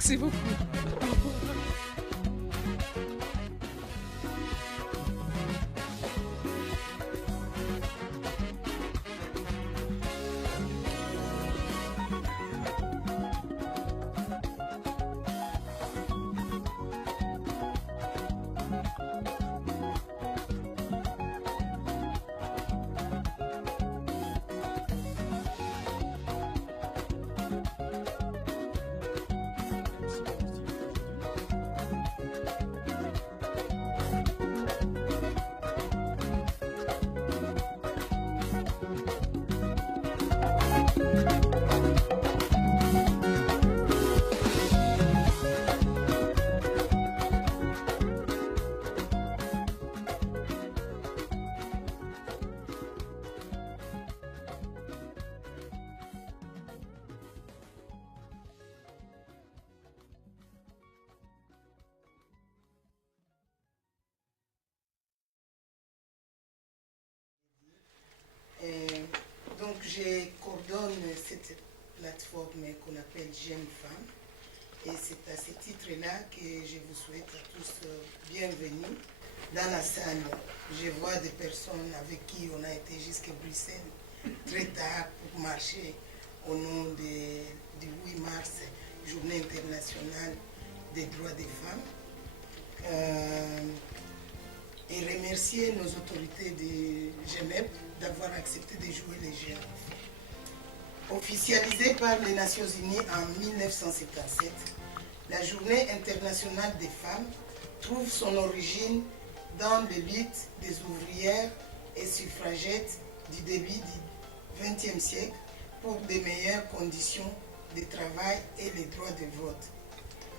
Merci beaucoup. Donc, je coordonne cette plateforme qu'on appelle Jeunes Femmes. Et c'est à ce titre-là que je vous souhaite à tous bienvenue dans la salle. Je vois des personnes avec qui on a été jusqu'à Bruxelles très tard pour marcher au nom du 8 mars, Journée internationale des droits des femmes. Et remercier nos autorités de Genève d'avoir accepté de jouer les Jeunes. Officialisée par les Nations Unies en 1977, la Journée internationale des femmes trouve son origine dans les luttes des ouvrières et suffragettes du début du XXe siècle pour de meilleures conditions de travail et les droits de vote.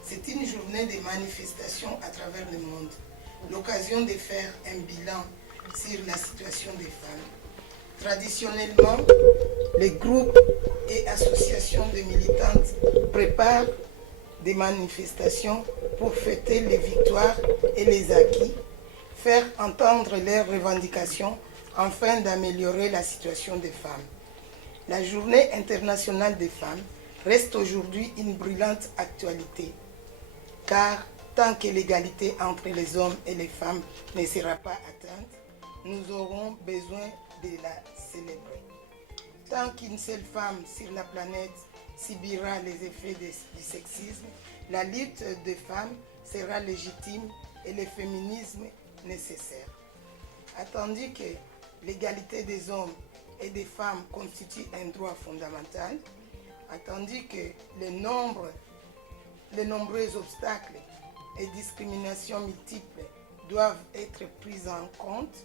C'est une journée de manifestation à travers le monde, l'occasion de faire un bilan sur la situation des femmes. Traditionnellement, les groupes et associations de militantes préparent des manifestations pour fêter les victoires et les acquis, faire entendre leurs revendications afin d'améliorer la situation des femmes. La Journée internationale des femmes reste aujourd'hui une brûlante actualité, car tant que l'égalité entre les hommes et les femmes ne sera pas atteinte, nous aurons besoin de la célébrer. Tant qu'une seule femme sur la planète subira les effets du sexisme, la lutte des femmes sera légitime et le féminisme nécessaire. Attendu que l'égalité des hommes et des femmes constitue un droit fondamental, attendu que les nombreux obstacles et discriminations multiples doivent être pris en compte,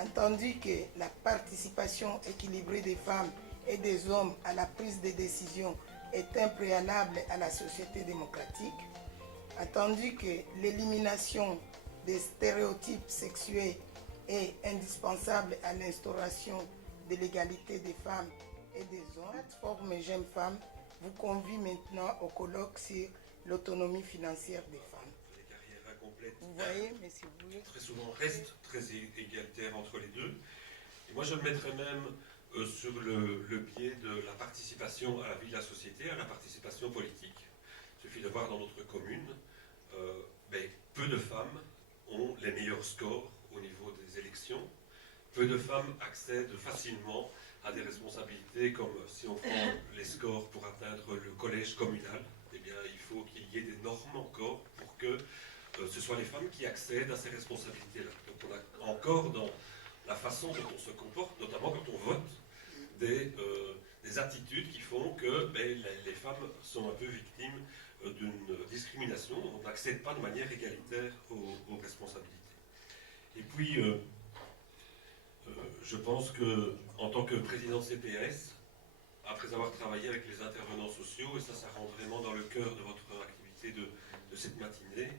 entendu que la participation équilibrée des femmes et des hommes à la prise de décision est un préalable à la société démocratique, attendu que l'élimination des stéréotypes sexuels est indispensable à l'instauration de l'égalité des femmes et des hommes. La plateforme Jeunes Femmes vous convie maintenant au colloque sur l'autonomie financière des femmes. Les carrières incomplètes, vous voyez, mais si vous voulez, très souvent restent très égalitaires entre les deux. Et moi, je le mettrais même sur le biais de la participation à la vie de la société, à la participation politique. Il suffit de voir dans notre commune, peu de femmes ont les meilleurs scores au niveau des élections. Peu de femmes accèdent facilement à des responsabilités, comme si on prend les scores pour atteindre le collège communal. Eh bien, il faut qu'il y ait des normes encore pour que ce soit les femmes qui accèdent à ces responsabilités-là. Donc on a encore dans la façon dont on se comporte, notamment quand on vote, des attitudes qui font que les femmes sont un peu victimes d'une discrimination. On n'accède pas de manière égalitaire aux responsabilités. Et puis, je pense qu'en tant que président de CPS, après avoir travaillé avec les intervenants sociaux, et ça rentre vraiment dans le cœur de votre activité de cette matinée,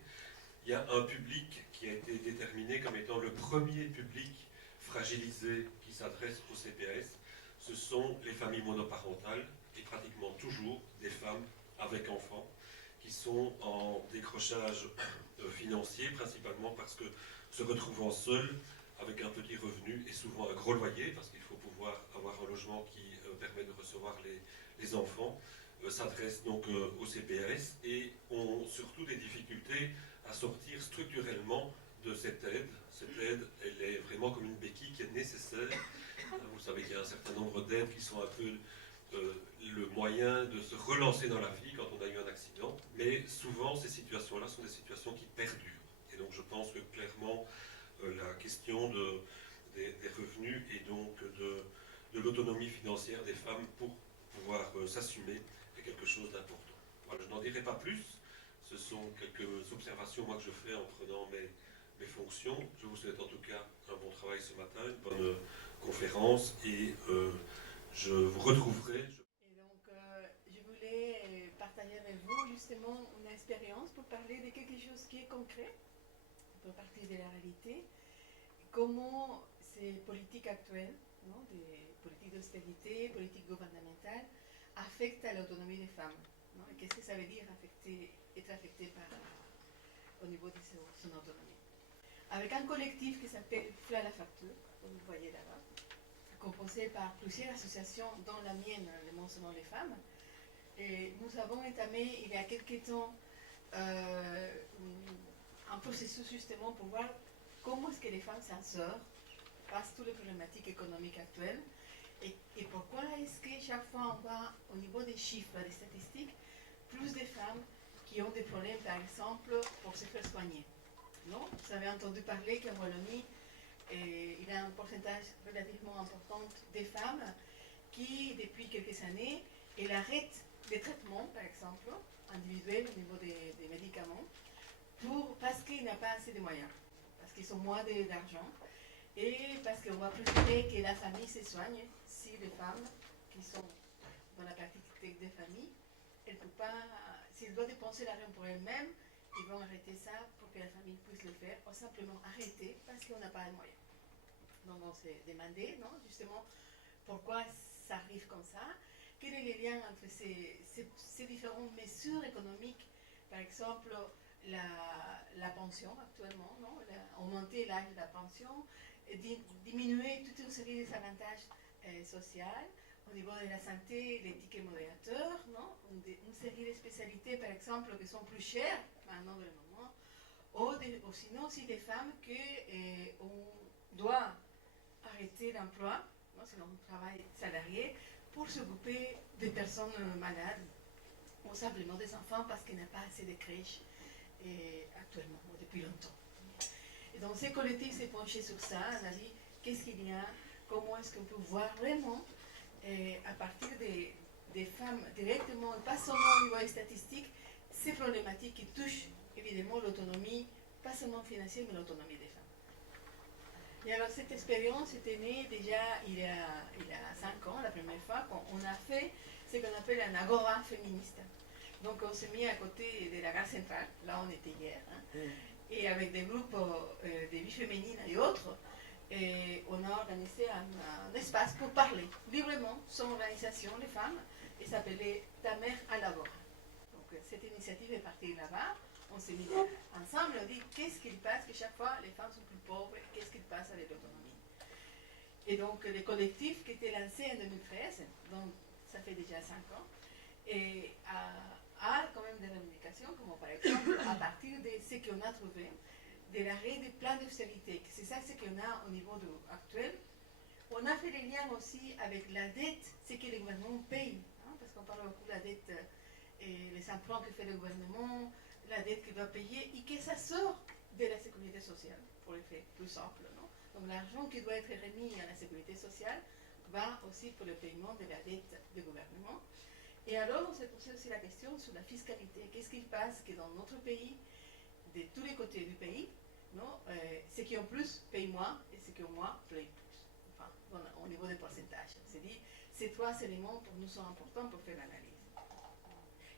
il y a un public qui a été déterminé comme étant le premier public fragilisé qui s'adresse au CPS. Ce sont les familles monoparentales, et pratiquement toujours des femmes avec enfants, qui sont en décrochage financier, principalement parce que se retrouvant seules, avec un petit revenu et souvent un gros loyer, parce qu'il faut pouvoir avoir un logement qui permet de recevoir les enfants, s'adressent donc au CPAS et ont surtout des difficultés à sortir structurellement de cette aide. Cette aide, elle est vraiment comme une béquille qui est nécessaire. Vous savez qu'il y a un certain nombre d'aides qui sont un peu le moyen de se relancer dans la vie quand on a eu un accident, mais souvent ces situations-là sont des situations qui perdurent. Et donc je pense que clairement la question des revenus et donc de l'autonomie financière des femmes pour pouvoir s'assumer est quelque chose d'important. Voilà, je n'en dirai pas plus. Ce sont quelques observations moi que je fais en prenant mes fonctions. Je vous souhaite en tout cas un bon travail ce matin, une bonne conférence et je vous retrouverai. Et donc, je voulais partager avec vous justement une expérience pour parler de quelque chose qui est concret, pour partir de la réalité, comment ces politiques actuelles, non, des politiques d'austérité, politiques gouvernementales, affectent à l'autonomie des femmes. Et qu'est-ce que ça veut dire être affecté au niveau de son autonomie. Avec un collectif qui s'appelle Fla la facture, comme vous voyez là-bas, composé par plusieurs associations, dont la mienne, le Monsonnant les femmes. Et nous avons entamé il y a quelques temps un processus justement pour voir comment est-ce que les femmes s'en sortent face à toutes les problématiques économiques actuelles et pourquoi est-ce que chaque fois on voit au niveau des chiffres, des statistiques, plus de femmes qui ont des problèmes par exemple pour se faire soigner. Non, vous avez entendu parler qu'en Wallonie, il y a un pourcentage relativement important des femmes qui, depuis quelques années, arrêtent des traitements, par exemple, individuels au niveau des médicaments, parce qu'il n'y a pas assez de moyens, parce qu'ils ont moins d'argent, et parce qu'on va préférer que la famille se soigne si les femmes qui sont dans la pratique des familles, elles ne peuvent pas, si elles doivent dépenser l'argent pour elles-mêmes, ils vont arrêter ça pour que la famille puisse le faire, ou simplement arrêter parce qu'on n'a pas de moyens. Donc on s'est demandé, non, justement, pourquoi ça arrive comme ça, quel est le lien entre ces différentes mesures économiques, par exemple la pension actuellement, non, augmenter l'âge de la pension, diminuer toute une série des avantages sociaux, au niveau de la santé, les tickets modérateurs, non, une série de spécialités, par exemple, qui sont plus chères maintenant dans le moment, ou sinon aussi des femmes qu'on doit arrêter l'emploi, c'est un travail salarié, pour s'occuper des personnes malades, ou simplement des enfants parce qu'il n'y a pas assez de crèches actuellement, ou depuis longtemps. Et donc, ces collectifs s'est penché sur ça, on a dit qu'est-ce qu'il y a, comment est-ce qu'on peut voir vraiment, à partir des femmes directement, pas seulement au niveau des statistiques, ces problématiques qui touchent évidemment l'autonomie, pas seulement financière, mais l'autonomie des femmes. Et alors cette expérience était née déjà il y a 5 ans, la première fois, quand on a fait ce qu'on appelle un agora féministe. Donc on s'est mis à côté de la gare centrale, là on était hier, et avec des groupes de vie féminine et autres, et on a organisé un espace pour parler librement. Son organisation, les femmes, et s'appelait Ta mère à l'agora. Donc cette initiative est partie là-bas. On s'est mis ensemble, on dit qu'est-ce qu'il passe, que chaque fois les femmes sont plus pauvres, qu'est-ce qu'il passe avec l'autonomie. Et donc le collectif qui était lancé en 2013, donc ça fait déjà 5 ans, et a quand même des revendications, comme par exemple à partir de ce qu'on a trouvé, de l'arrêt des plans d'austérité, c'est ça ce qu'on a au niveau actuel. On a fait des liens aussi avec la dette, ce que le gouvernement paye, parce qu'on parle beaucoup de la dette et les emprunts que fait le gouvernement, la dette qu'il doit payer, et que ça sort de la sécurité sociale, pour le faire plus simple. Non? Donc l'argent qui doit être remis à la sécurité sociale va aussi pour le paiement de la dette du gouvernement. Et alors on s'est posé aussi la question sur la fiscalité. Qu'est-ce qui se passe que dans notre pays, de tous les côtés du pays, non, ceux qui ont plus payent moins et ceux qui ont moins payent plus. Enfin, au niveau des pourcentages. C'est dit, ces 3 éléments pour nous sont importants pour faire l'analyse.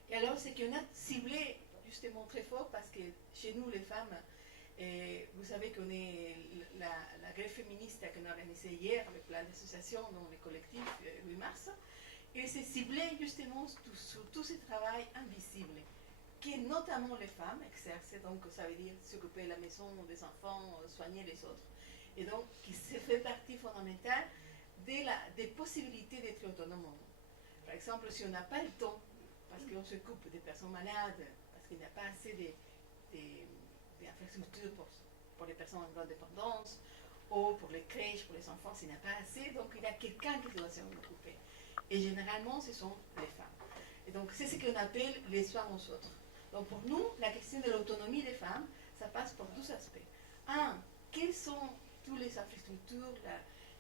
Et alors, c'est qu'on a ciblé justement très fort parce que chez nous, les femmes, vous savez qu'on est la grève féministe qu'on a organisée hier avec plein d'associations dans les collectifs 8 mars, et c'est ciblé justement sur tout ce travail invisible que notamment les femmes exercent, donc ça veut dire s'occuper de la maison, des enfants, soigner les autres. Et donc, qui fait partie fondamentale des possibilités d'être autonome. Par exemple, si on n'a pas le temps parce qu'on s'occupe des personnes malades, parce qu'il n'y a pas assez d'infrastructures pour les personnes en grande dépendance, ou pour les crèches, pour les enfants, s'il n'y a pas assez, donc il y a quelqu'un qui doit s'en occuper. Et généralement, ce sont les femmes. Et donc, c'est ce qu'on appelle les soins aux autres. Donc, pour nous, la question de l'autonomie des femmes, ça passe par deux aspects. Un, quelles sont toutes les infrastructures,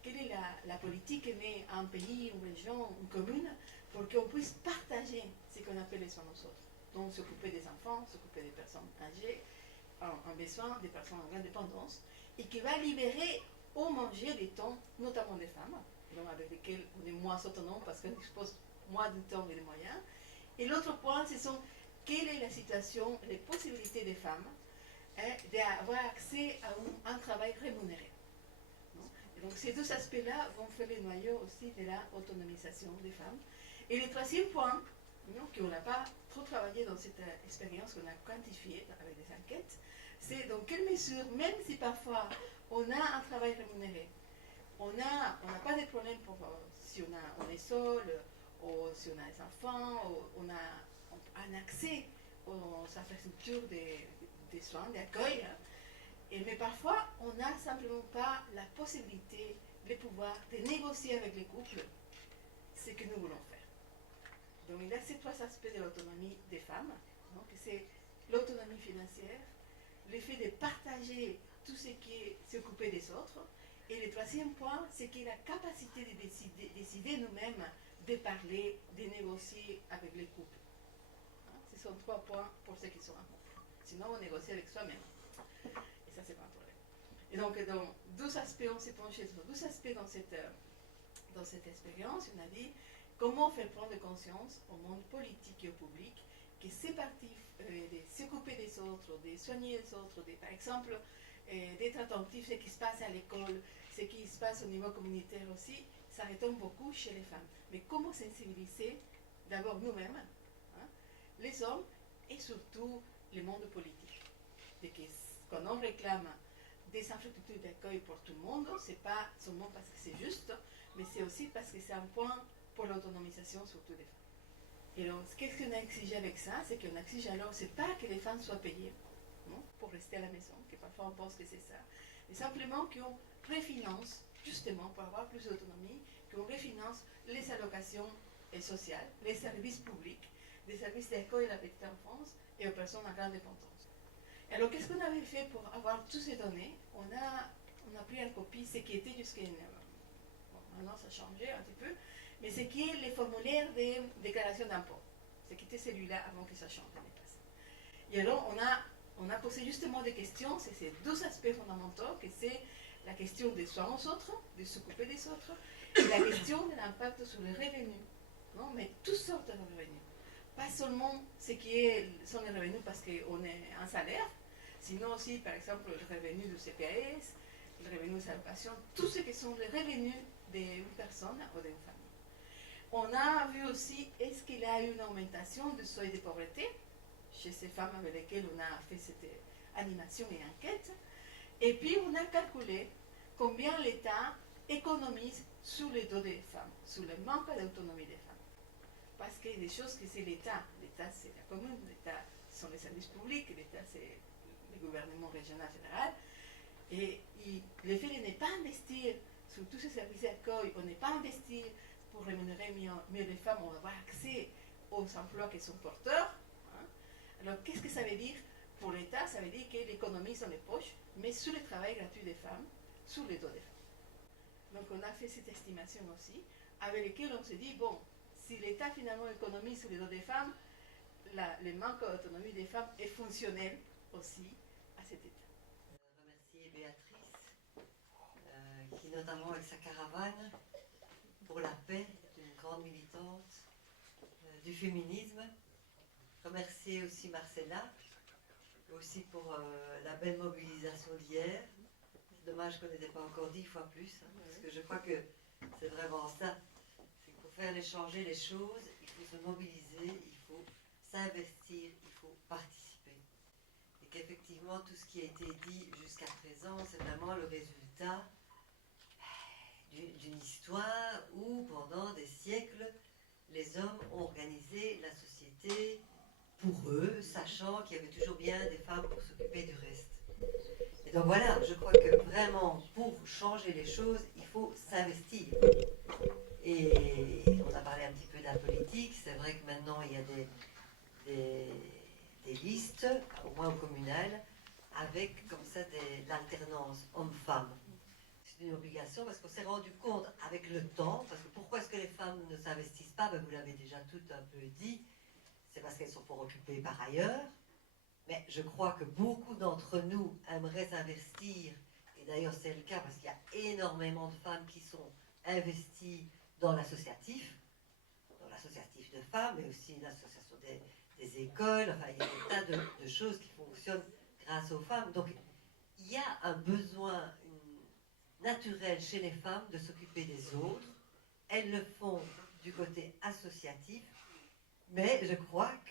quelle est la politique qui met un pays, une région, une commune, pour qu'on puisse partager ce qu'on appelle les soins aux autres. Donc, s'occuper des enfants, s'occuper des personnes âgées, en besoin, des personnes en grande dépendance, et qui va libérer au manger des temps, notamment des femmes, donc avec lesquelles on est moins autonome parce qu'on dispose moins de temps et de moyens. Et l'autre point, ce sont quelle est la situation, les possibilités des femmes d'avoir accès à un travail rémunéré. Et donc ces deux aspects-là vont faire le noyau aussi de la autonomisation des femmes. Et le troisième point, qu'on n'a pas trop travaillé dans cette expérience qu'on a quantifiée avec des enquêtes, c'est dans quelle mesure, même si parfois on a un travail rémunéré, on n'a pas de problème pour si on est seul, ou si on a des enfants, ou on a un accès aux infrastructures des soins, d'accueil, mais parfois on n'a simplement pas la possibilité de pouvoir de négocier avec les couples ce que nous voulons faire. Donc il y a ces trois aspects de l'autonomie des femmes, donc c'est l'autonomie financière, le fait de partager tout ce qui est s'occuper des autres, et le troisième point, c'est qu'il a la capacité de décider nous-mêmes, de parler, de négocier avec les couples. Ce sont trois points pour ceux qui sont en couple. Sinon, on négocie avec soi-même. Et ça, c'est pas un problème. Et donc, dans deux aspects, on s'est penché sur deux aspects dans cette expérience. On a dit comment faire prendre conscience au monde politique et au public que c'est parti de s'occuper des autres, de soigner les autres, par exemple, d'être attentif à ce qui se passe à l'école, ce qui se passe au niveau communautaire aussi, ça retombe beaucoup chez les femmes. Mais comment sensibiliser d'abord nous-mêmes, les hommes, et surtout le monde politique. Quand on réclame des infrastructures d'accueil pour tout le monde, c'est pas seulement parce que c'est juste, mais c'est aussi parce que c'est un point pour l'autonomisation surtout des femmes. Et donc, qu'est-ce qu'on a exigé avec ça? C'est qu'on exige alors, c'est pas que les femmes soient payées pour rester à la maison, que parfois on pense que c'est ça, mais simplement qu'on refinance, justement pour avoir plus d'autonomie, qu'on refinance les allocations sociales, les services publics, des services d'accueil à la petite enfance et aux personnes en grande dépendance. Alors, qu'est-ce qu'on avait fait pour avoir toutes ces données? On a pris en copie ce qui était jusqu'à... maintenant, ça a changé un petit peu, mais ce qui est les formulaires de déclaration d'impôt. Ce qui était celui-là avant que ça change l'année passée. Et alors, on a posé justement des questions, c'est ces deux aspects fondamentaux, que c'est la question des soins aux autres, de s'occuper des autres, et la question de l'impact sur les revenus. Non, mais toutes sortes de revenus. Pas seulement ce qui sont les revenus parce qu'on est un salaire, sinon aussi, par exemple, le revenu du CPAS, le revenu des allocations, tout ce qui sont les revenus d'une personne ou d'une famille. On a vu aussi, est-ce qu'il y a eu une augmentation du seuil de pauvreté chez ces femmes avec lesquelles on a fait cette animation et enquête. Et puis, on a calculé combien l'État économise sur les dos des femmes, sur le manque d'autonomie des femmes. Parce qu'il y a des choses que c'est l'État. L'État, c'est la commune, l'État, ce sont les services publics, l'État, c'est le gouvernement régional fédéral. Et le fait de ne pas investir sur tous ces services d'accueil, on n'est pas investir pour rémunérer mieux les femmes, on va avoir accès aux emplois qui sont porteurs. Alors, qu'est-ce que ça veut dire pour l'État? Ça veut dire qu'il économise dans les poches, mais sur le travail gratuit des femmes, sur les dos des femmes. Donc, on a fait cette estimation aussi, avec laquelle on s'est dit, bon, si l'État finalement économise sur les dos des femmes, le manque d'autonomie des femmes est fonctionnel aussi à cet État. Remercier Béatrice, qui notamment avec sa caravane pour la paix, est une grande militante du féminisme. Remercier aussi Marcella, aussi pour la belle mobilisation d'hier. C'est dommage qu'on n'ait pas encore 10 fois plus, parce que je crois que c'est vraiment ça. C'est pour faire changer les choses, il faut se mobiliser, il faut s'investir, il faut participer. Et qu'effectivement, tout ce qui a été dit jusqu'à présent, c'est vraiment le résultat d'une histoire où, pendant des siècles, les hommes ont organisé la société activités pour eux, sachant qu'il y avait toujours bien des femmes pour s'occuper du reste. Et donc voilà, je crois que vraiment, pour changer les choses, il faut s'investir. Et on a parlé un petit peu de la politique, c'est vrai que maintenant il y a des listes, au moins au communal, avec comme ça de l'alternance homme-femme. C'est une obligation parce qu'on s'est rendu compte avec le temps, parce que pourquoi est-ce que les femmes ne s'investissent pas, ben vous l'avez déjà tout un peu dit, c'est parce qu'elles sont fort occupées par ailleurs. Mais je crois que beaucoup d'entre nous aimeraient s'investir, et d'ailleurs c'est le cas parce qu'il y a énormément de femmes qui sont investies dans l'associatif de femmes, mais aussi l'association des écoles, enfin il y a des tas de choses qui fonctionnent grâce aux femmes. Donc il y a un besoin naturel chez les femmes de s'occuper des autres. Elles le font du côté associatif, mais je crois que